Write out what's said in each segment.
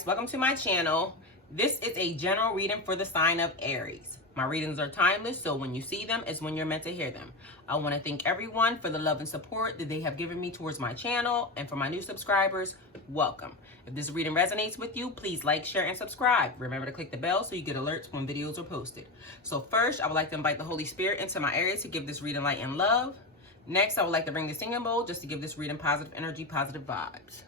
guys, welcome to my channel. This is a general reading for the sign of Aries. My readings are timeless, so when you see them, it's when you're meant to hear them. I want to thank everyone for the love and support that they have given me towards my channel, and for my new subscribers, welcome. If this reading resonates with you, please like, share, and subscribe. Remember to click the bell so you get alerts when videos are posted. So first, I would like to invite the Holy Spirit into my Aries to give this reading light and love. Next, I would like to bring the singing bowl just to give this reading positive energy, positive vibes.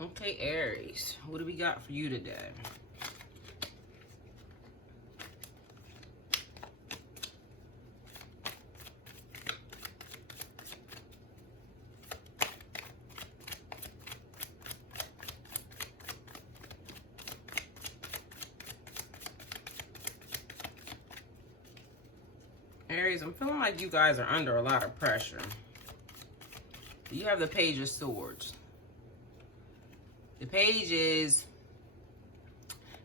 Okay, Aries, what do we got for you today? Aries, I'm feeling like you guys are under a lot of pressure. You have the Page of Swords. The page is,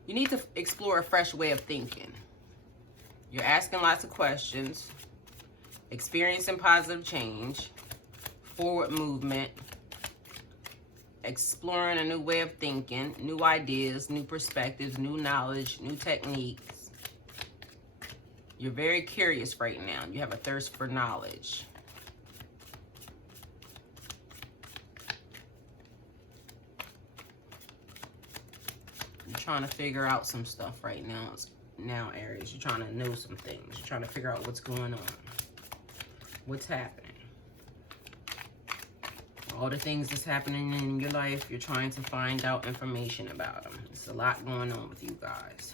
you need to explore a fresh way of thinking. You're asking lots of questions, experiencing positive change, forward movement, exploring a new way of thinking, new ideas, new perspectives, new knowledge, new techniques. You're very curious right now. You have a thirst for knowledge. You're trying to figure out some stuff right now, Aries. You're trying to know some things. You're trying to figure out what's going on. What's happening. All the things that's happening in your life, you're trying to find out information about them. There's a lot going on with you guys.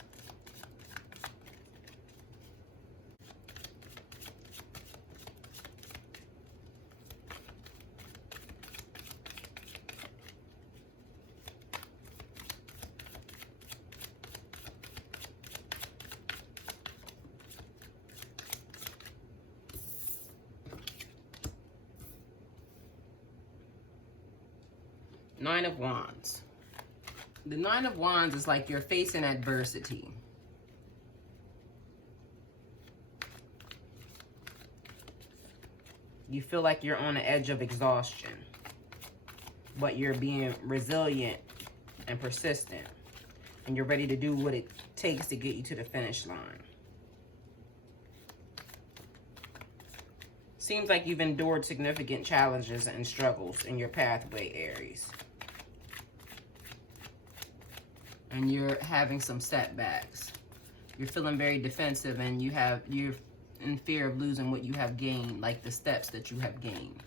Nine of Wands. The Nine of Wands is like you're facing adversity. You feel like you're on the edge of exhaustion, but you're being resilient and persistent, and you're ready to do what it takes to get you to the finish line. Seems like you've endured significant challenges and struggles in your pathway, Aries. And you're having some setbacks. You're feeling very defensive, and you're in fear of losing what you have gained, like the steps that you have gained.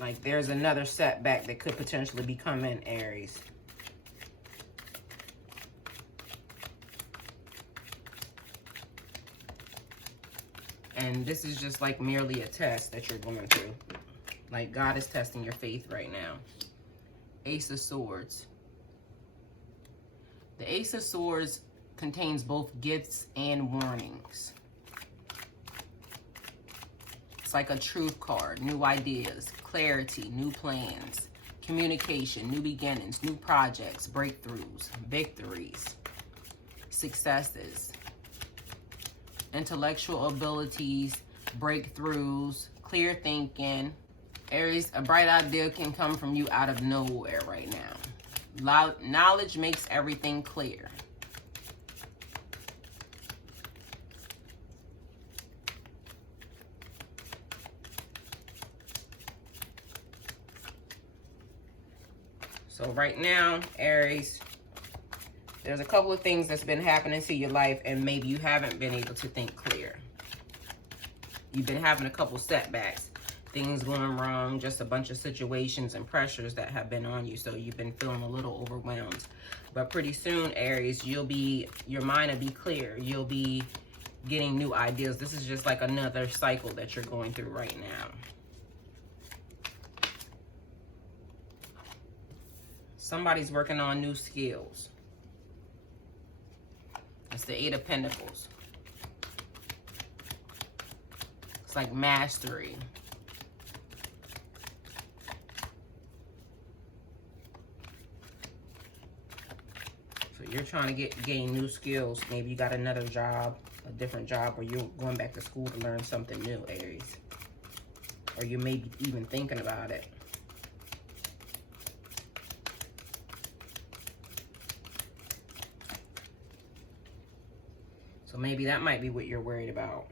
Like there's another setback that could potentially be coming, Aries. And this is just like merely a test that you're going through. Like God is testing your faith right now. Ace of Swords. The Ace of Swords contains both gifts and warnings. It's like a truth card. New ideas, clarity, new plans, communication, new beginnings, new projects, breakthroughs, victories, successes, intellectual abilities, breakthroughs, clear thinking. Aries, a bright idea can come from you out of nowhere right now. Knowledge makes everything clear. So right now, Aries, There's a couple of things that's been happening to your life, and maybe you haven't been able to think clear. You've been having a couple setbacks, things going wrong, just a bunch of situations and pressures that have been on you. So you've been feeling a little overwhelmed. But pretty soon, Aries, your mind will be clear. You'll be getting new ideas. This is just like another cycle that you're going through right now. Somebody's working on new skills. It's the Eight of Pentacles. It's like mastery. So you're trying to gain new skills. Maybe you got another job, a different job, or you're going back to school to learn something new, Aries. Or you may be even thinking about it. So maybe that might be what you're worried about.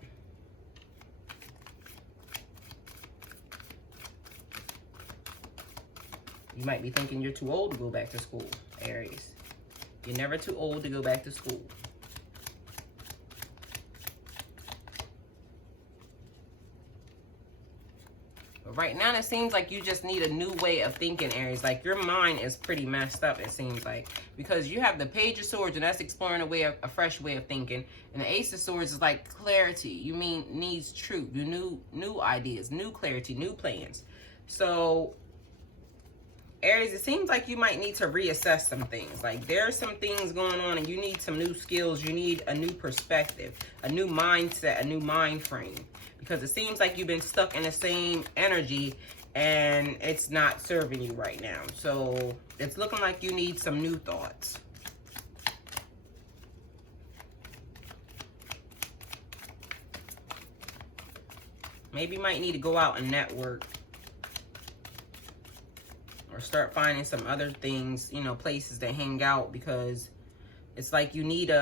You might be thinking you're too old to go back to school, Aries. You're never too old to go back to school. But right now, it seems like you just need a new way of thinking, Aries. Like your mind is pretty messed up, it seems like. Because you have the Page of Swords, and that's exploring a fresh way of thinking. And the Ace of Swords is like clarity. You mean needs truth, new ideas, new clarity, new plans. So Aries, it seems like you might need to reassess some things. Like there's some things going on and you need some new skills. You need a new perspective, a new mindset, a new mind frame. Because it seems like you've been stuck in the same energy and it's not serving you right now. So it's looking like you need some new thoughts. Maybe you might need to go out and network. Or start finding some other things, you know, places to hang out, because it's like you need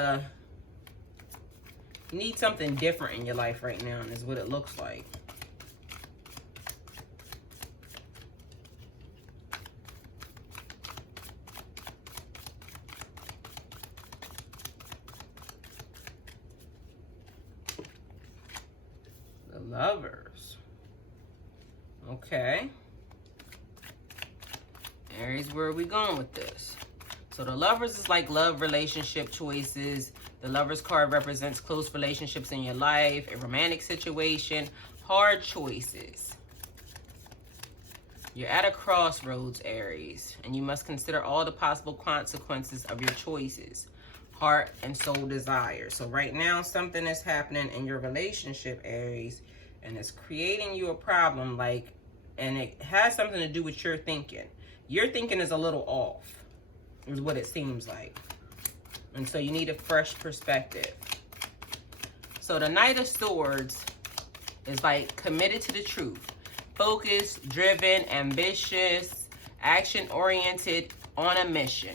something different in your life right now, is what it looks like. The Lovers. Okay. Aries, where are we going with this? So the Lovers is like love, relationship choices. The Lovers card represents close relationships in your life, a romantic situation, hard choices. You're at a crossroads, Aries, and you must consider all the possible consequences of your choices, heart and soul desire. So right now, something is happening in your relationship, Aries, and it's creating you a problem, and it has something to do with your thinking. Your thinking is a little off, is what it seems like. And so you need a fresh perspective. So the Knight of Swords is like committed to the truth. Focused, driven, ambitious, action-oriented, on a mission.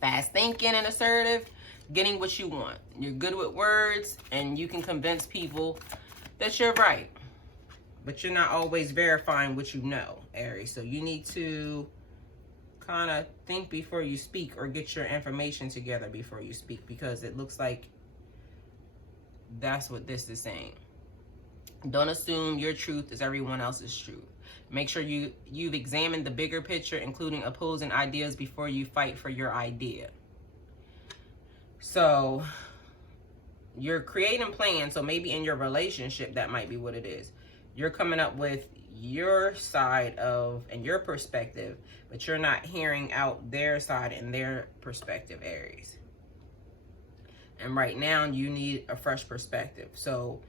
Fast thinking and assertive, getting what you want. You're good with words and you can convince people that you're right. But you're not always verifying what you know, Aries. So you need to kind of think before you speak, or get your information together before you speak, because it looks like that's what this is saying. Don't assume your truth is everyone else's truth. Make sure you've examined the bigger picture, including opposing ideas, before you fight for your idea. So you're creating plans. So maybe in your relationship, that might be what it is. You're coming up with your side of and your perspective, but you're not hearing out their side and their perspective, Aries. And right now you need a fresh perspective. So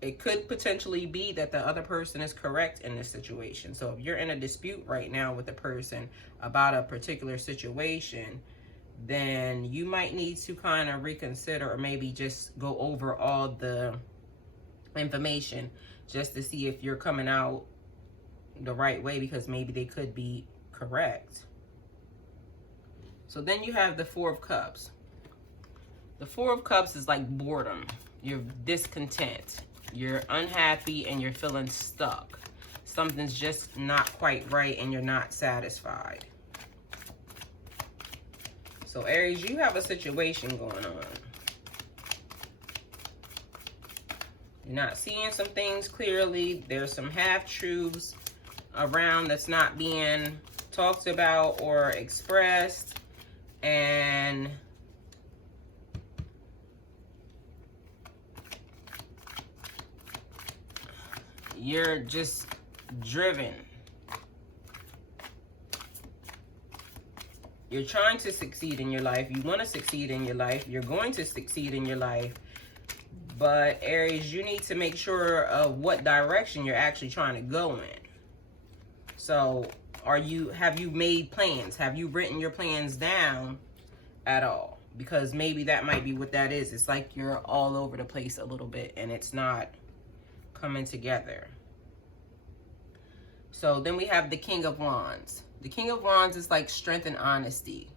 it could potentially be that the other person is correct in this situation. So if you're in a dispute right now with a person about a particular situation, then you might need to kind of reconsider, or maybe just go over all the information just to see if you're coming out the right way, because maybe they could be correct. So then you have the Four of Cups. The Four of Cups is like boredom. You're discontent. You're unhappy and you're feeling stuck. Something's just not quite right and you're not satisfied. So Aries, you have a situation going on. You're not seeing some things clearly. There's some half-truths around that's not being talked about or expressed. And you're just driven. You're trying to succeed in your life. You want to succeed in your life. You're going to succeed in your life. But Aries, you need to make sure of what direction you're actually trying to go in. So have you made plans? Have you written your plans down at all? Because maybe that might be what that is. It's like you're all over the place a little bit and it's not coming together. So then we have the King of Wands. The King of Wands is like strength and honesty.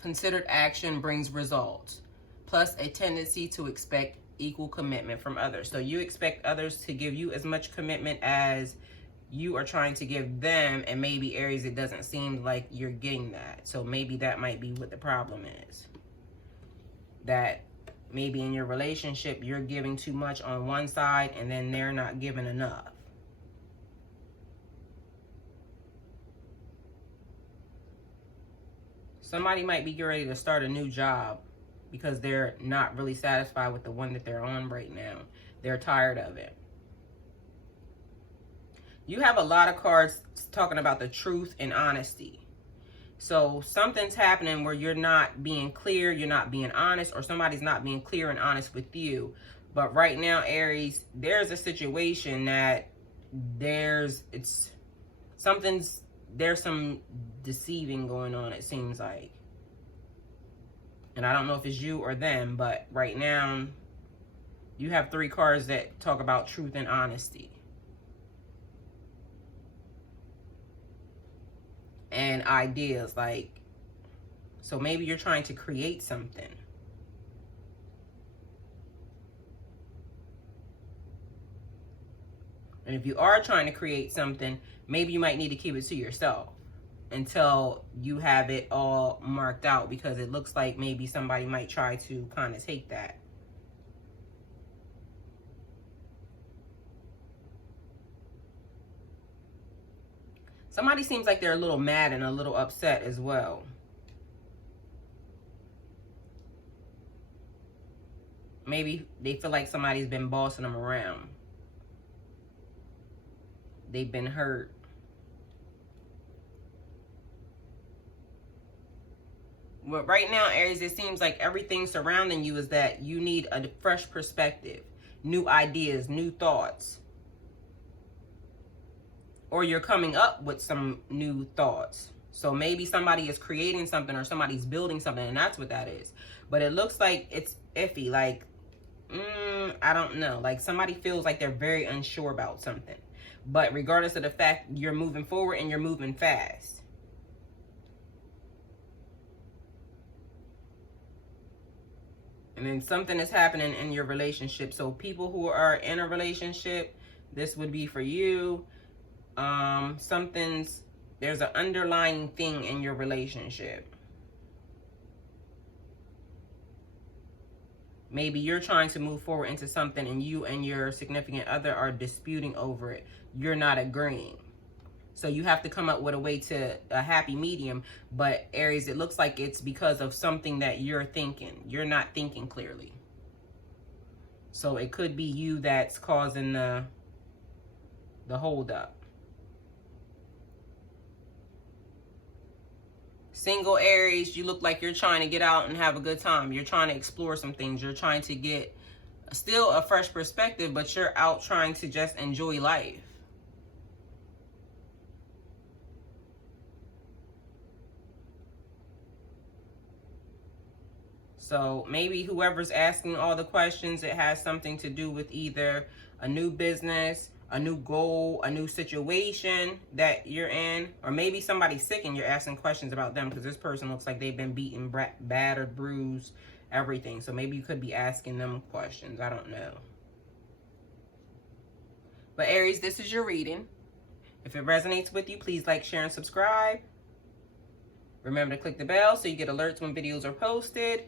Considered action brings results, plus a tendency to expect equal commitment from others. So you expect others to give you as much commitment as you are trying to give them, and maybe Aries, it doesn't seem like you're getting that. So maybe that might be what the problem is. That maybe in your relationship, you're giving too much on one side and then they're not giving enough. Somebody might be ready to start a new job because they're not really satisfied with the one that they're on right now. They're tired of it. You have a lot of cards talking about the truth and honesty. So something's happening where you're not being clear, you're not being honest, or somebody's not being clear and honest with you. But right now, Aries, there's a situation that there's some deceiving going on, it seems like. And I don't know if it's you or them, but right now you have 3 cards that talk about truth and honesty. And ideas, like, so maybe you're trying to create something. And if you are trying to create something, maybe you might need to keep it to yourself until you have it all marked out, because it looks like maybe somebody might try to kind of take that. Somebody seems like they're a little mad and a little upset as well. Maybe they feel like somebody's been bossing them around. They've been hurt. But right now, Aries, it seems like everything surrounding you is that you need a fresh perspective, new ideas, new thoughts. Or you're coming up with some new thoughts. So maybe somebody is creating something or somebody's building something, and that's what that is. But it looks like it's iffy. Like, I don't know. Like somebody feels like they're very unsure about something. But regardless of the fact, you're moving forward and you're moving fast. And then something is happening in your relationship. So people who are in a relationship, this would be for you. There's an underlying thing in your relationship. Maybe you're trying to move forward into something and you and your significant other are disputing over it. You're not agreeing. So you have to come up with a happy medium. But Aries, it looks like it's because of something that you're thinking. You're not thinking clearly. So it could be you that's causing the holdup. Single Aries, you look like you're trying to get out and have a good time. You're trying to explore some things. You're trying to get still a fresh perspective, but you're out trying to just enjoy life. So maybe whoever's asking all the questions, it has something to do with either a new business, a new goal, a new situation that you're in, or maybe somebody's sick and you're asking questions about them because this person looks like they've been beaten, battered, bruised, everything. So maybe you could be asking them questions. I don't know. But Aries, this is your reading. If it resonates with you, please like, share, and subscribe. Remember to click the bell so you get alerts when videos are posted.